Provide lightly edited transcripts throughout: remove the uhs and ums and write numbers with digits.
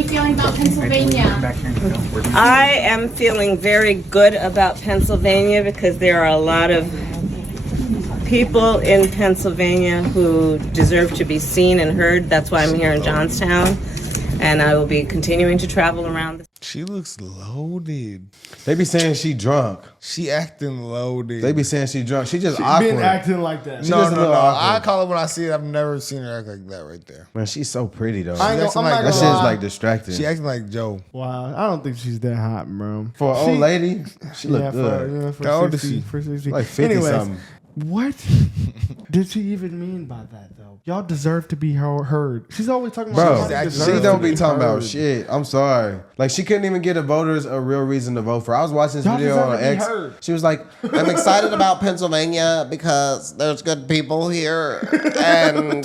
you feeling about Pennsylvania? I am feeling very good about Pennsylvania because there are a lot of people in Pennsylvania who deserve to be seen and heard. That's why I'm here in Johnstown, and I will be continuing to travel around. She looks loaded. They be saying she drunk. She acting loaded. They be saying she drunk. She just She awkward. been acting like that. No. I call it when I see it. I've never seen her act like that right there. Man, she's so pretty though. I ain't gonna- I'm not That gonna shit's lie. like distracting. She acting like Joe. Wow, I don't think she's that hot, bro. For an old lady, she look good. For How old is 60, she? For 60. Like 50 Anyways, something. what did she even mean by that, though? Y'all deserve to be heard. She's always talking about Bro, somebody she deserves don't to be talking about heard. shit. I'm sorry. Like, she couldn't even get the voters a real reason to vote for. I was watching this Y'all video deserve on to be X. heard. She was like, I'm excited about Pennsylvania because there's good people here and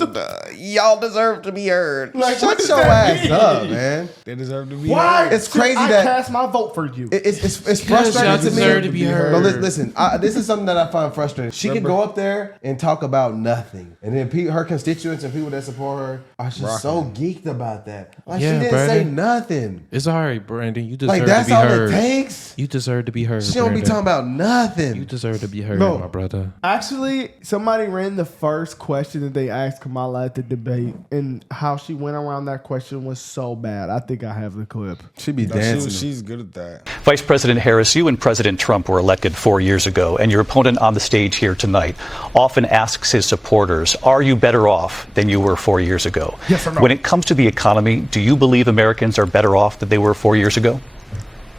y'all deserve to be heard. Like, what Shut does your that ass mean? up, man. They deserve to be Why? heard. It's crazy I that- cast my vote for you. It's y'all frustrating to me. deserve to be heard. No, listen, this is something that I find frustrating. She can go up there and talk about nothing, and then her constituents and people that support her are just so geeked about that. Like, Yeah, she didn't Brandon. say nothing. It's all right, Brandon. You deserve Like, to that's be all heard. it takes. You deserve to be heard. She don't be Brandon. talking about nothing. You deserve to be heard, No. my brother. Actually, somebody ran the first question that they asked Kamala at the debate, and how she went around that question was so bad. I think I have the clip. She be No, dancing. she's good at that. Vice President Harris, you and President Trump were elected 4 years ago, and your opponent on the stage here tonight often asks his supporters, are you better off than you were 4 years ago? Yes or no? When it comes to the economy, do you believe Americans are better off than they were 4 years ago?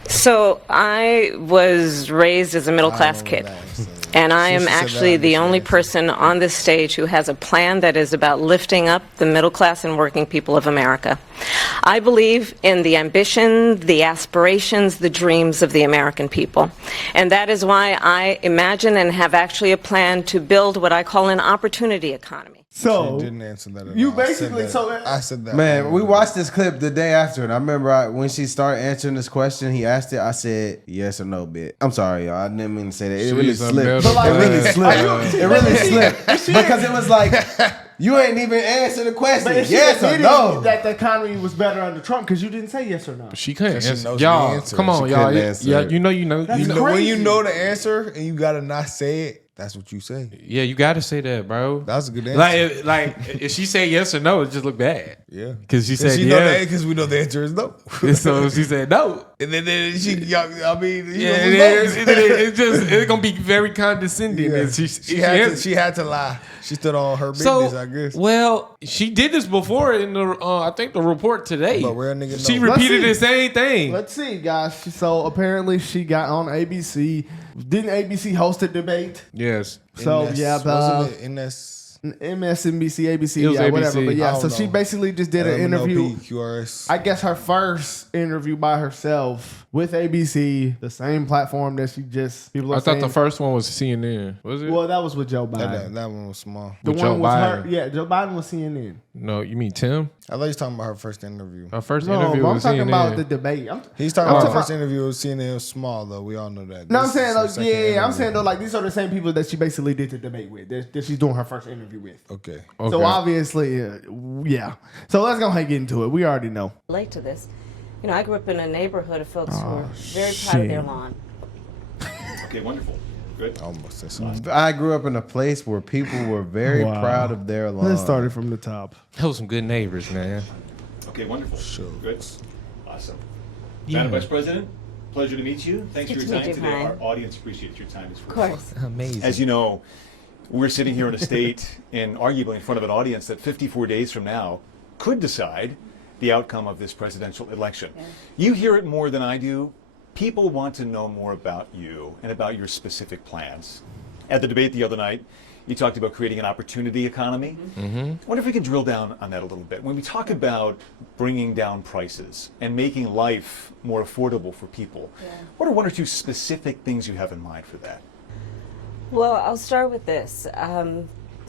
So I was raised as a middle-class kid. And I am actually the only person on this stage who has a plan that is about lifting up the middle class and working people of America. I believe in the ambition, the aspirations, the dreams of the American people. And that is why I imagine and have actually a plan to build what I call an opportunity economy. So She didn't answer that at you all. I said basically that. I said that. Man, we watched this clip the day after, and I remember when she started answering this question, he asked it. I said yes or no, bit. I'm sorry, y'all. I didn't mean to say that. It really She's a slipped. middle It really class. slipped. It really slipped because it was like you ain't even answer the question. But she Yes or admitted no? that the economy was better under Trump because you didn't say yes or no. She couldn't She answer. knows the Y'all, answer. come on, She y'all. couldn't answer Yeah, it. you know. That's You know, when you crazy. know the answer and you gotta not say it, that's what you say. Yeah, you got to say that, bro. That's a good answer. Like if she say yes or no, it just look bad. Yeah, Because she said she know yes. because we know the answer is no. So she said no. And then she, I mean, Yeah, it's gonna be very condescending. Yeah. And She had to lie. She stood on her business, I guess. Well, she did this before in the I think the report today. But real nigga She know. repeated the Let's same thing. Let's see, guys. So apparently she got on ABC. Didn't ABC host a debate? Yes. So yeah, wasn't it NS? MSNBC, ABC, It was yeah, whatever. ABC. But I yeah, don't so she know. basically just did an interview. QRS. I guess her first interview by herself with ABC, the same platform that she just. People are I thought the saying- first one was CNN. Was it? Well, that was with Joe Biden. that one was small. The with one Joe was her. Biden. Yeah, Joe Biden was CNN. No, you mean Tim? I thought he was talking about her first interview. Her first No, interview but I'm was talking CNN. about the debate. He's talking about I'm the first talking interview with CNN. It was small though. We all know that. No, I'm This saying, is her like, second yeah, I'm interview. saying though, like these are the same people that she basically did the debate with. That she's doing her first interview with. Okay. So obviously, yeah. So let's go ahead and get into it. We already know. Relate to this. You know, I grew up in a neighborhood of folks who are very proud of their lawn. Okay, wonderful. Good. Almost. That's all. I grew up in a place where people were very Wow. proud of their lawn. Let's start it from the top. Those some good neighbors, man. Okay, wonderful. Sure. Good. Awesome. Yeah. Madam Vice President, pleasure to meet you. Thanks for Good your to time meet you, today. Brian. Our audience appreciates your time as Of well. course. Amazing. As you know, we're sitting here in a state and arguably in front of an audience that 54 days from now could decide the outcome of this presidential election. Yeah. You hear it more than I do. People want to know more about you and about your specific plans. At the debate the other night, you talked about creating an opportunity economy. I wonder if we can drill down on that a little bit. When we talk about bringing down prices and making life more affordable for people, what are one or two specific things you have in mind for that? Well, I'll start with this.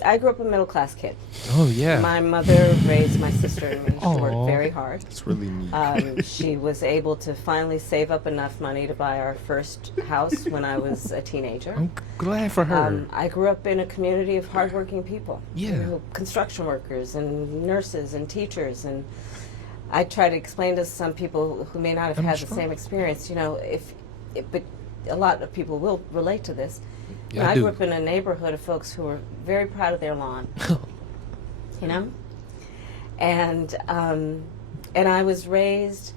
I grew up a middle-class kid. Oh yeah. My mother raised my sister and me. She worked very hard. It's really neat. She was able to finally save up enough money to buy our first house when I was a teenager. I'm glad for her. I grew up in a community of hardworking people. Yeah. You know, construction workers and nurses and teachers, and I try to explain to some people who may not have had the same experience, but a lot of people will relate to this. Yeah, I I do. grew up in a neighborhood of folks who were very proud of their lawn, and I was raised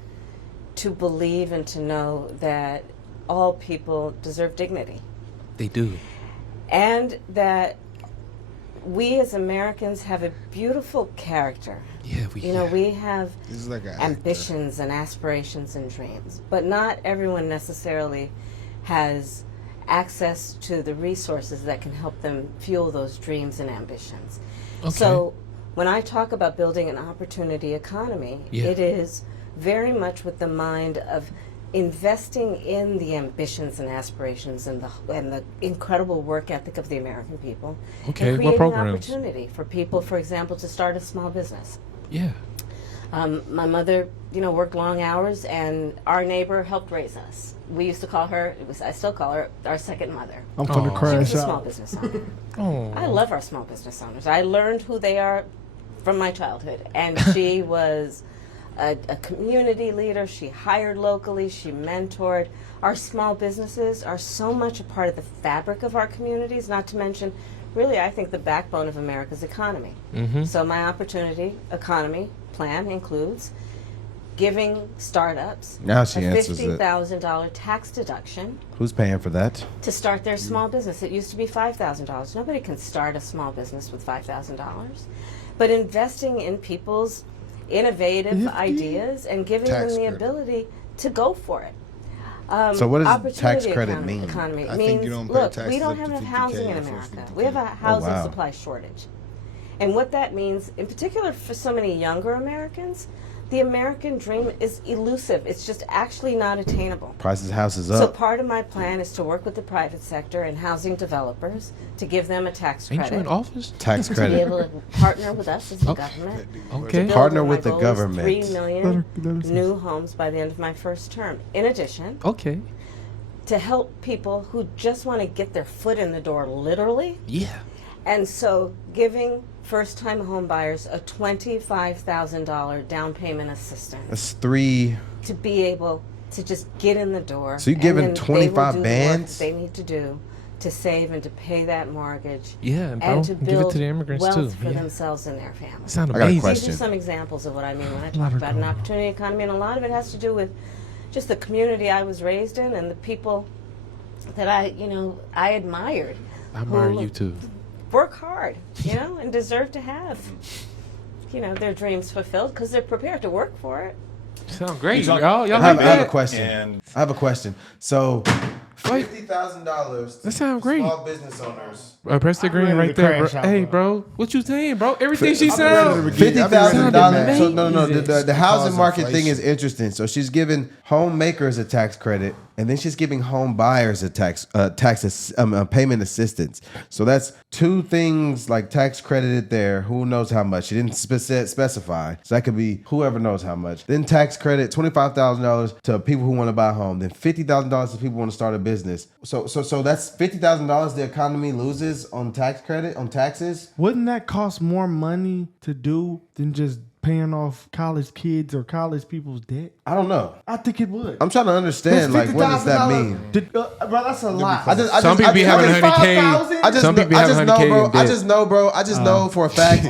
to believe and to know that all people deserve dignity, They do. and that we as Americans have a beautiful character. Yeah, We have This is like an ambitions and aspirations and dreams, but not everyone necessarily has access to the resources that can help them fuel those dreams and ambitions. So when I talk about building an opportunity economy, it is very much with the mind of investing in the ambitions and aspirations and the incredible work ethic of the American people, Okay, and what creating programs? opportunity for people, for example, to start a small business. Yeah. My mother, worked long hours, and our neighbor helped raise us. We used to call her, I still call her, our second mother. I'm finna She crash was a small out. business owner. I love our small business owners. I learned who they are from my childhood, and she was a community leader. She hired locally. She mentored. Our small businesses are so much a part of the fabric of our communities, not to mention, really, I think, the backbone of America's economy. So my opportunity economy plan includes giving startups Now a she answers it. $50,000 tax deduction Who's paying for that? to start their small business. It used to be $5,000. Nobody can start a small business with $5,000. But investing in people's innovative ideas and giving Tax them the credit. ability to go for it. So what does Opportunity tax credit economy, mean? Economy I means, think you don't pay look, taxes we don't up have to enough 50K housing in or America. 50K. We have a housing wow. supply shortage. And what that means, in particular for so many younger Americans, the American dream is elusive. It's just actually not attainable. Prices of houses So up. part of my plan is to work with the private sector and housing developers to give them a tax Ain't you credit. in office? Tax To be credit. able to partner with us as the government. Okay. to build Partner what with my the goal is government. 3 million Let her new homes by the end of my first term. In addition, Okay. to help people who just want to get their foot in the door, literally. Yeah. And so giving first-time home buyers a $25,000 down payment assistance That's three. to be able to just get in the door. So you're and giving then they will 25 do the work bands? that they need to do to save and to pay that mortgage. Yeah, bro. And to Give it build to the immigrants, wealth too. for Yeah. themselves and their families. Sound I got a amazing. question. These are some examples of what I mean when I talk about an opportunity economy, and a lot of it has to do with just the community I was raised in and the people that I admired. I admire who you too. Work hard, and deserve to have, their dreams fulfilled because they're prepared to work for it. Sound great. You talk- Y'all I like have a that? question. And I have a question. So, $50,000. That sound great. Small business owners. Press the green ready right to there, bro. crash out, Hey, bro. bro. What you saying, bro? Everything she I'm sound. ready to $50,000. So Sounded no. amazing. The housing Cause market thing inflation. is interesting. So she's giving homemakers a tax credit, and then she's giving home buyers a payment assistance. So that's two things like tax credited there. Who knows how much? She didn't specify. So that could be whoever knows how much. Then tax credit $25,000 to people who want to buy a home. Then $50,000 to people who want to start a business. So that's $50,000 the economy loses on tax credit on taxes. Wouldn't that cost more money to do than just paying off college kids or college people's debt? I don't know. I think it would. I'm trying to understand, like, what does that mean? Bro, that's a lot. Some people be having 100K. Some people be having 100K bro. in debt. I just know for a fact.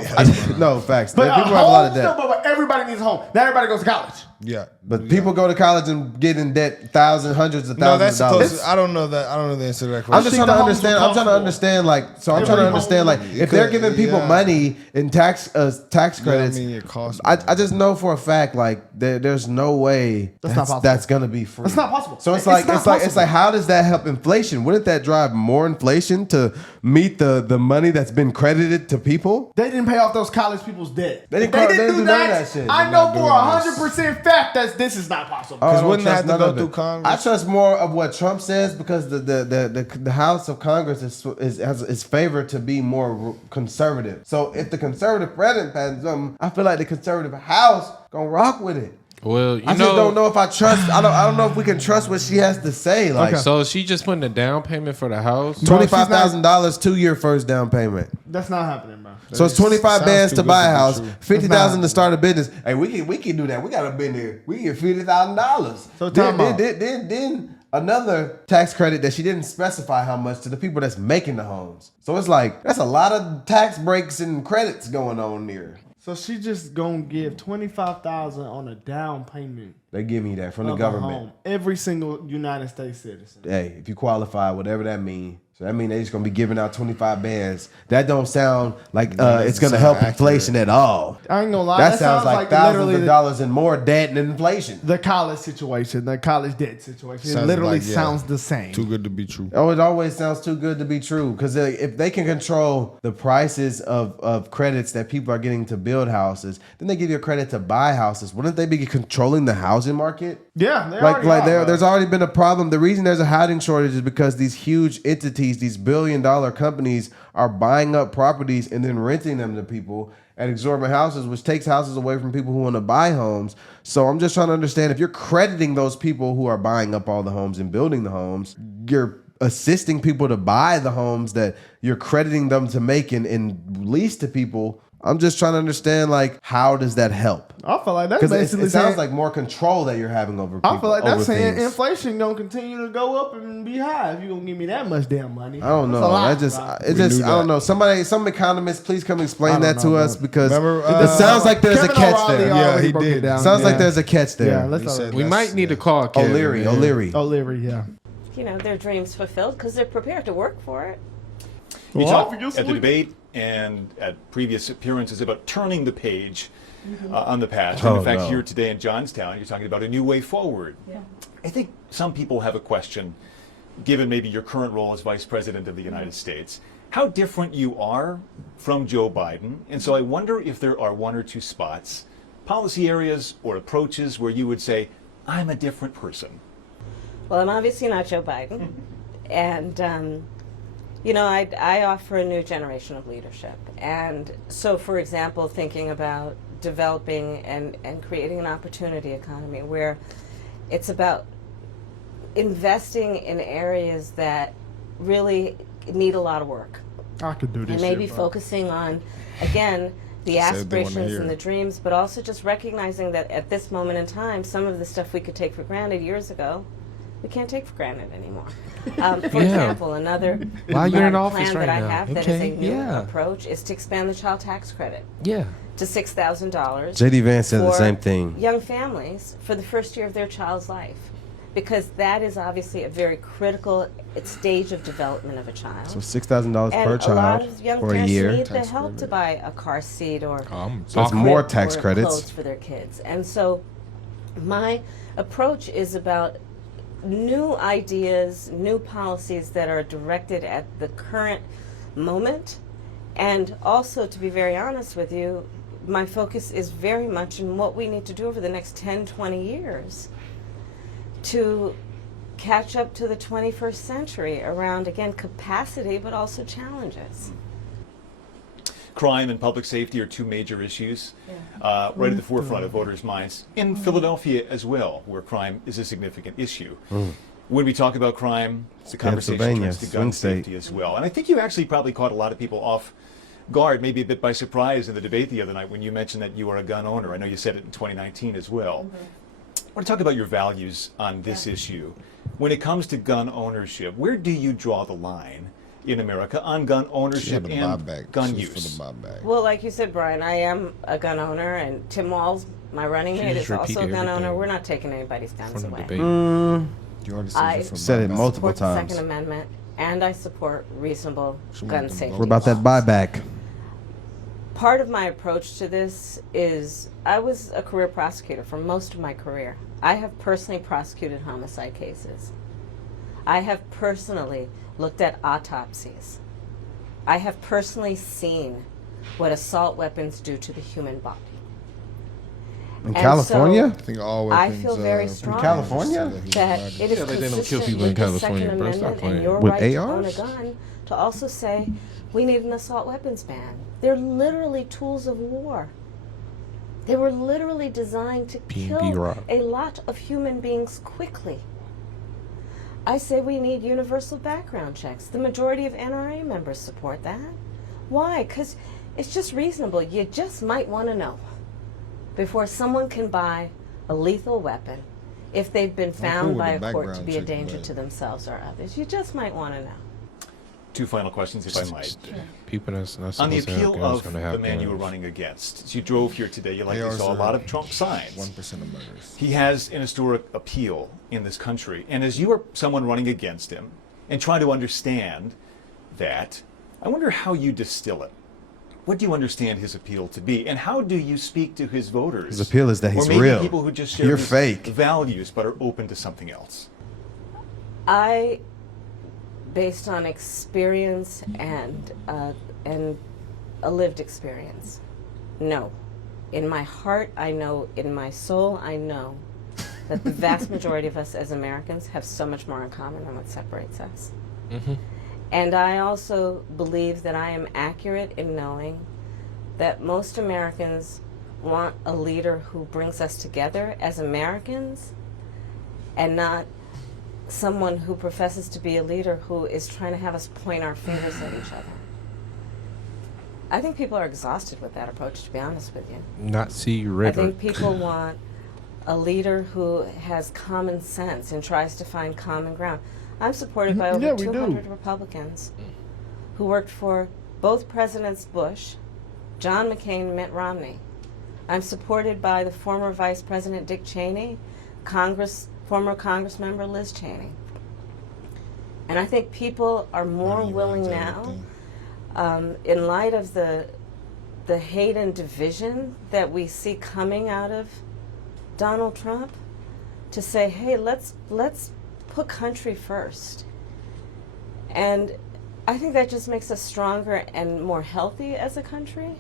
No facts. But People have a lot of debt. but everybody needs a home. Not everybody goes to college. Yeah. But people go to college and get in debt hundreds of No, that's thousands of dollars. supposed to, I don't know that. I don't know the answer to that I'm question. just think trying to the homes understand. were I'm trying to comfortable. understand, like, so I'm trying to understand, like, if they're giving people yeah. money in tax credits, I mean, it costs I just know for a fact, like, there's no way That's not possible. that's gonna be free. That's not possible. So it's It's like not it's like possible. how does that help inflation? Wouldn't that drive more inflation to meet the money that's been credited to people? They didn't pay off those college people's debt. They didn't If do none of that shit. I They're know not for doing this. 100% fact this is not possible. I don't wouldn't trust that have to none go of it. through Congress? I trust more of what Trump says because the House of Congress is favored to be more conservative. So if the conservative president passes something, I feel like the conservative House gonna rock with it. Well, I just don't know if I trust. I don't know if we can trust what she has to say. Like, So she just putting a down payment for the house. $25,000 2-year first down payment. That's not happening, bro. So it's 25 sounds bands too to good buy to a be house, true. 50,000 to start a business. Hey, we can do that. We got a business. We can get $50,000. So time out. Then another tax credit that she didn't specify how much to the people that's making the homes. So it's like that's a lot of tax breaks and credits going on there. So she just gonna give $25,000 on a down payment They give me that from the of a government. home. Every single United States citizen. Hey, if you qualify, whatever that means. So that means they just gonna be giving out 25 bands. That don't sound like it's gonna sound help accurate. inflation at all. I ain't gonna lie. That sounds like thousands literally of dollars and more debt and inflation. the college situation, the college debt situation. It Sounds literally like, yeah. sounds the same. Too good to be true. Oh, it always sounds too good to be true. Because if they can control the prices of credits that people are getting to build houses, then they give you a credit to buy houses. Wouldn't they be controlling the housing market? Yeah, they already are, There's already been a problem. The reason there's a housing shortage is because these huge entities, these billion-dollar companies, are buying up properties and then renting them to people at exorbitant houses, which takes houses away from people who want to buy homes. So I'm just trying to understand, if you're crediting those people who are buying up all the homes and building the homes, you're assisting people to buy the homes that you're crediting them to make and lease to people. I'm just trying to understand, like, how does that help? I feel like that's Because basically it sounds saying, like more control that you're having over people. I feel like that's over saying things. inflation gonna continue to go up and be high if you gonna give me that much damn money. I don't That's know. a lot, bro. I don't know. Some economists, please come explain that to us, because Remember, it sounds like there's Kevin a catch O'Reilly there. already Yeah, he broke it did. down. Sounds like Yeah. there's a catch there. Yeah, let's He said We that's- might need to call Kevin. O'Leary, man. O'Leary. O'Leary, yeah. You know, their dreams fulfilled because they're prepared to work for it. You Well, talked obviously. at the debate and at previous appearances about turning the page on the past. And Oh, in fact, no. here today in Johnstown, you're talking about a new way forward. I think some people have a question, given maybe your current role as Vice President of the United States, how different you are from Joe Biden. And so I wonder if there are one or two spots, policy areas or approaches where you would say, I'm a different person. Well, I'm obviously not Joe Biden. And, you know, I offer a new generation of leadership. And so, for example, thinking about developing and creating an opportunity economy where it's about investing in areas that really need a lot of work. I could do this. And maybe shit, bro. focusing on, again, the Instead of doing it aspirations here. and the dreams, but also just recognizing that at this moment in time, some of the stuff we could take for granted years ago, we can't take for granted anymore. For example, another While you're in plan office right that I now. have that is Okay, a new yeah. approach is to expand the child tax credit Yeah. to $6,000. JD Vance said the for same thing. Young families for the first year of their child's life, because that is obviously a very critical stage of development of a child. So $6,000 And per a lot child of young for a parents year. need the help to buy a car seat or So it's more crib tax or credits. clothes for their kids. And so my approach is about new ideas, new policies that are directed at the current moment. And also, to be very honest with you, my focus is very much in what we need to do over the next 10, 20 years to catch up to the 21st century around, again, capacity, but also challenges. Crime and public safety are two major issues right at the forefront of voters' minds. In Philadelphia as well, where crime is a significant issue. When we talk about crime, the conversation Pennsylvania, turns to gun swing state. safety as well. And I think you actually probably caught a lot of people off guard, maybe a bit by surprise in the debate the other night when you mentioned that you are a gun owner. I know you said it in 2019 as well. I want to talk about your values on this issue. When it comes to gun ownership, where do you draw the line in America on gun ownership and gun use? Well, like you said, Brian, I am a gun owner, and Tim Walz, my running mate, is also a gun owner. We're not taking anybody's guns away. You already I Said it multiple support the times. Second Amendment, and I support reasonable gun safety. What about that laws. buyback? Part of my approach to this is I was a career prosecutor for most of my career. I have personally prosecuted homicide cases. I have personally looked at autopsies. I have personally seen what assault weapons do to the human body. In And California? I think all I weapons, feel very in strong California? that it is Yeah, they don't kill consistent people in with the California, Second bro. Stop Amendment and playing. your With right to own a ARs? gun to also say we need an assault weapons ban. They're literally tools of war. They were literally designed to kill Rock. a lot of human beings quickly. I say we need universal background checks. The majority of NRA members support that. Why? Because it's just reasonable. You just might want to know before someone can buy a lethal weapon if they've been found by a court to be a danger to themselves or others. You just might want to know. 2 final questions, if I might. People that's not On the supposed to have appeal guns of gonna have the man you were guns. running against, as you drove here today, you likely saw a lot of Trump signs. 1% of murders. He has an historic appeal in this country. And as you are someone running against him and trying to understand that, I wonder how you distill it. What do you understand his appeal to be? And how do you speak to his voters? His appeal is that he's or maybe real. people who just share You're his fake. values but are open to something else. I, based on experience and a lived experience, no. In my heart, I know. In my soul, I know that the vast majority of us as Americans have so much more in common than what separates us. And I also believe that I am accurate in knowing that most Americans want a leader who brings us together as Americans and not someone who professes to be a leader who is trying to have us point our fingers at each other. I think people are exhausted with that approach, to be honest with you. Nazi I rhetoric. think people want a leader who has common sense and tries to find common ground. I'm supported by over Yeah, we 200 do. Republicans who worked for both Presidents Bush, John McCain, and Mitt Romney. I'm supported by the former Vice President Dick Cheney, former Congress member Liz Cheney. And I think people are more willing now, in light of the hate and division that we see coming out of Donald Trump, to say, hey, let's put country first. And I think that just makes us stronger and more healthy as a country.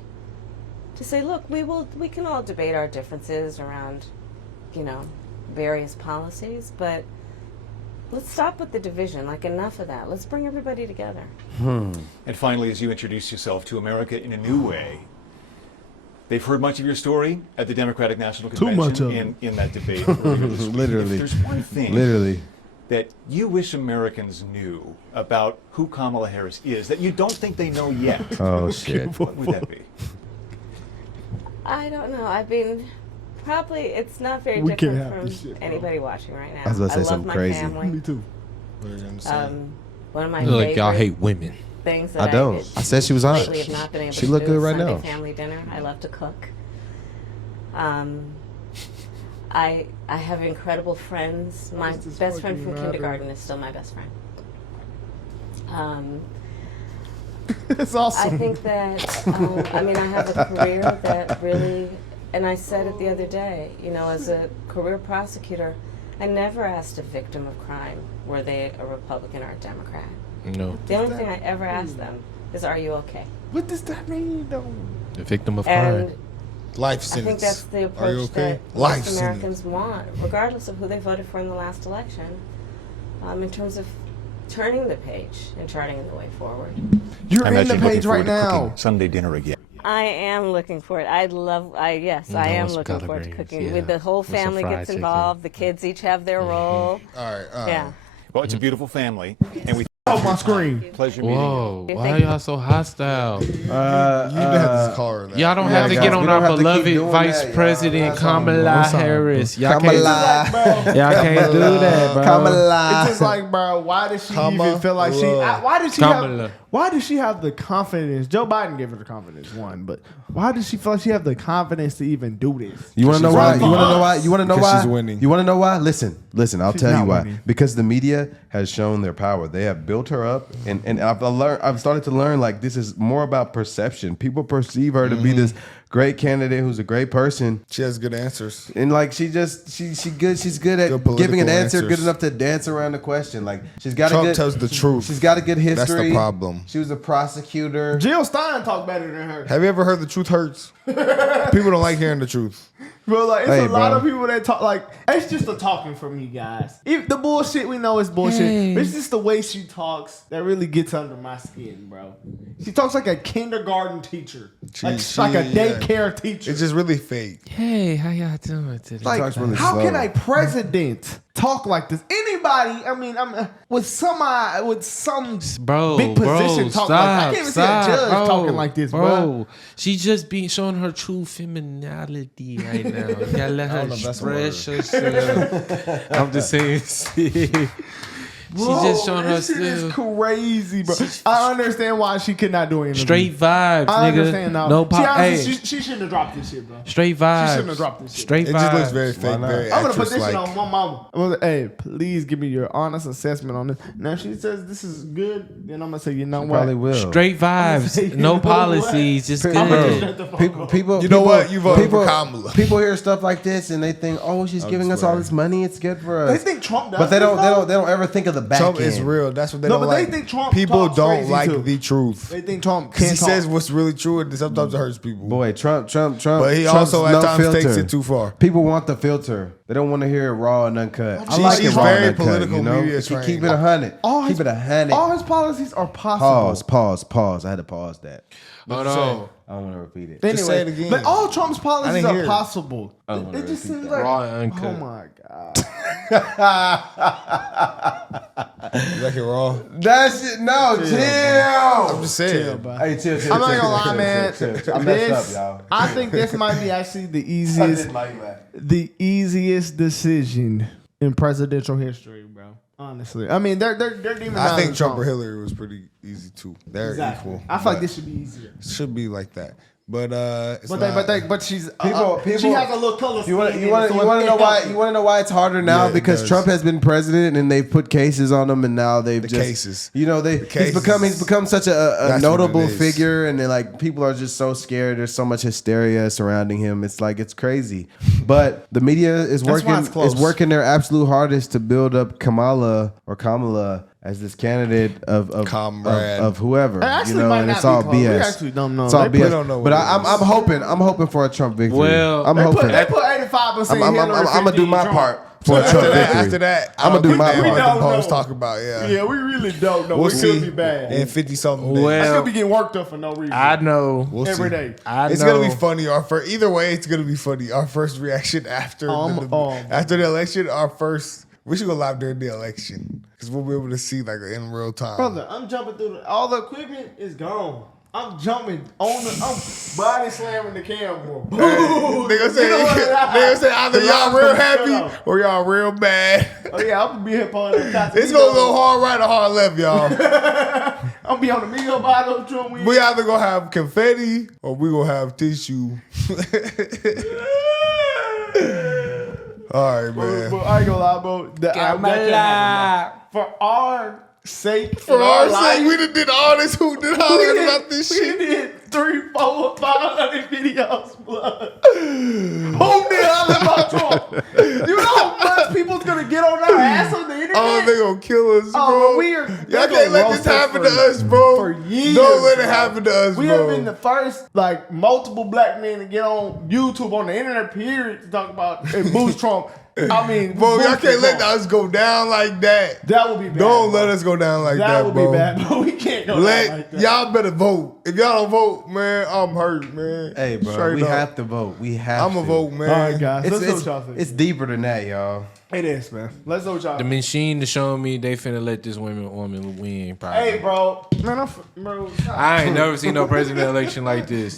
To say, look, we can all debate our differences around, various policies, but let's stop with the division. Like, enough of that. Let's bring everybody together. And finally, as you introduce yourself to America in a new way, they've heard much of your story at the Democratic National much Convention of in that debate earlier this week. Literally. If there's one thing that you wish Americans knew about who Kamala Harris is that you don't think they know yet, Oh, shit. what would that be? I don't know. I mean, probably it's not very We can't different have from this shit, bro. anybody watching right now. I was about to say love something my crazy. family. Me too. What are you gonna say? One of my Look, favorite y'all hate women. things that I don't. I said she was hot. lately have not been able She to look do good is right Sunday now. family dinner. I love to cook. I have incredible friends. My does this best friend fucking from matter? kindergarten is still my best friend. It's awesome. I think that, I have a career that really, and I said it the other day, as a career prosecutor, I never asked a victim of crime, were they a Republican or a Democrat. No. The only thing I ever ask them is, are you okay? What does that mean, though? The victim of And crime. Life I sentence. think that's the Are you approach okay? that Life most sentence. Americans want, regardless of who they voted for in the last election, in terms of turning the page and charting the way forward. You're I in imagine the looking page right forward to now. cooking Sunday dinner again. I am looking for it. I am it's looking collard forward to greens, cooking. yeah. With the whole With some family fried gets chicken. involved. The kids each have their role. All right. Yeah. Well, it's a beautiful family, and we On my screen. pleasure meeting you. Whoa, you. why y'all so hostile? You have this car. Y'all don't Yeah, have to guys, get we on don't our have to keep beloved doing Vice that, y'all. President That's all. Kamala What's up, Harris. Y'all Kamala. can't, y'all can't do that, bro. Kamala. It's just like, bro, why does she Kamala. even feel like Kamala. why does she have the confidence? Joe Biden gave her the confidence, one, but why does she feel like she have the confidence to even do this? You want to know She's why? winning. You want to know why? You want to know Because why? she's winning. You want to know why? Listen. I'll She's tell you not why. winning. Because the media has shown their power. They have built her up, and I've started to learn like this is more about perception. People perceive her to be this great candidate who's a great person, She has good answers. and like she's good. She's good at Good giving an political answer, good answers. enough to dance around the question. Like she's got Trump a good. tells the truth. She's got a good history. That's the problem. She was a prosecutor. Jill Stein talk better than her. Have you ever heard the truth hurts? People don't like hearing the truth. Bro, like, it's Hey, a lot bro. of people that talk, like, it's just the talking from you guys. If the bullshit, we know is bullshit. Hey. But it's just the way she talks that really gets under my skin, bro. She talks like a kindergarten teacher. Like a yeah, care teacher. It's just really fake. Hey, how y'all doing today? Like, talks really how slow. can a president talk like this? Anybody, I mean, I'm with some bro, big position talk like that. I can't even see a judge bro, talking like this, bro. She just be showing her true femininity right now. You gotta let her don't know if that's a express herself. I'm just saying. She just showing this shit is herself. crazy, bro. I understand why she could not do anything. Straight vibes, I nigga. understand now. No She, pop. honestly, Hey, she shouldn't have dropped this shit, bro. straight vibes. She shouldn't have dropped this shit. Straight It vibes. just looks very fake, very I'm gonna put this shit actress-like. on my mama. I'm gonna, hey, please give me your honest assessment on this. Now, if she says this is good, then I'm gonna say, you know what? Probably will. Straight say, vibes. you No know policies. Just People, good. people, You know what? You voted for Kamala. People hear stuff like this and they think, "Oh, she's giving us all this money. It's good for us." They think Trump does. but they this, don't. though. They don't ever think of the back Trump end. is real. That's what they No, don't but they like. think Trump People talks don't crazy, like too. the truth. They think Trump Because can't he says talk. what's really true, and sometimes it hurts people. Boy, Trump. But he Trump's also at no times filter. takes it too far. People want the filter. They don't want to hear it raw and uncut. I like she's it raw very and uncut. political You know, media if you trained. keep it 100. Keep it 100. All his policies are possible. Pause. I had to pause that. Hold on. I don't want to repeat it. Anyway, Just say it again. but all Trump's I policies didn't hear are it. possible. wanna It just repeat seems that. like, Raw and uncut. oh my god. Is that raw? That shit. No, chill. I'm just saying. Chill, bro. Hey, chill. I'm not gonna lie, man. I messed up, y'all. I think this might be actually the I easiest, didn't like that. the easiest decision in presidential history, bro. Honestly, I mean they're demonizing I think Trump or Hillary was pretty easy too. They're Exactly. equal. I feel like this should be easier. should be like that. But it's But she's People- she has a little color. You want scheme to in it, so know it why? helps You want to know why it's harder now? Yeah, it because does. Trump has been president and they've put cases on him, and now they've just cases. You know, cases. he's become such a That's what notable it is. figure, and they're like people are just so scared. There's so much hysteria surrounding him. It's like it's crazy. But the media is That's why working it's close. their absolute hardest to build up Kamala as this candidate of Comrade. of whoever. It actually You know, might and not it's be all close. We BS. actually don't know. It's all They BS. put- don't know what But it I'm hoping for a Trump victory. Well, I'm They hoping. put 85%. I'm gonna do my part for a Trump victory. After that, I'ma do my what part. the don't polls know. talk about. Yeah, Yeah, we really don't know. we'll It see. could be bad. In 50 something Well, days. I could be getting worked up for no reason. I know. We'll every see. day. It's gonna be funny. Either way, it's gonna be funny. Our first reaction after after the election, we should go live during the election because we'll be able to see like in real time. Brother, I'm jumping through all the equipment is gone. I'm jumping I'm body slamming the camera. They gonna say either y'all real happy or y'all real mad. Oh yeah, I'm gonna be here pulling the It's gonna go hard right or hard left, y'all. I'm gonna be on the Migo bottle Trump. We either gonna have confetti or we gonna have tissue. All right, man. But I ain't gonna lie, bro. That can't happen, bro. For our sake, For our life, sake, we done did all this hoot and hollering about this we shit. did 300, 400, 500 videos, blood. Who did holler about Trump? You know how much people's gonna get on our ass on the internet? Oh, they gonna kill us, bro. Oh, we're Y'all can't let this happen to us, bro. For years, Don't let it bro. happen to us, We bro. have been the first, like, multiple black men to get on YouTube on the internet, period, to talk about and boost Trump. I mean, Bro, y'all boost can't let Trump. us go down like that. That would be bad. Don't bro. let us go down like that, That would bro. be bad, but we can't go down like that. Y'all better vote. If y'all don't vote, man, I'm hurt, man. Hey, bro, Straight we up. have to vote. We have I'm to a vote, man. All right, guys. It's, Let's know it's, what y'all think. it's deeper than that, y'all. It is, man. Let's know what y'all The think. machine to show me they finna let this woman win. Probably. Hey, bro. Man, bro. I ain't never seen no president election like this.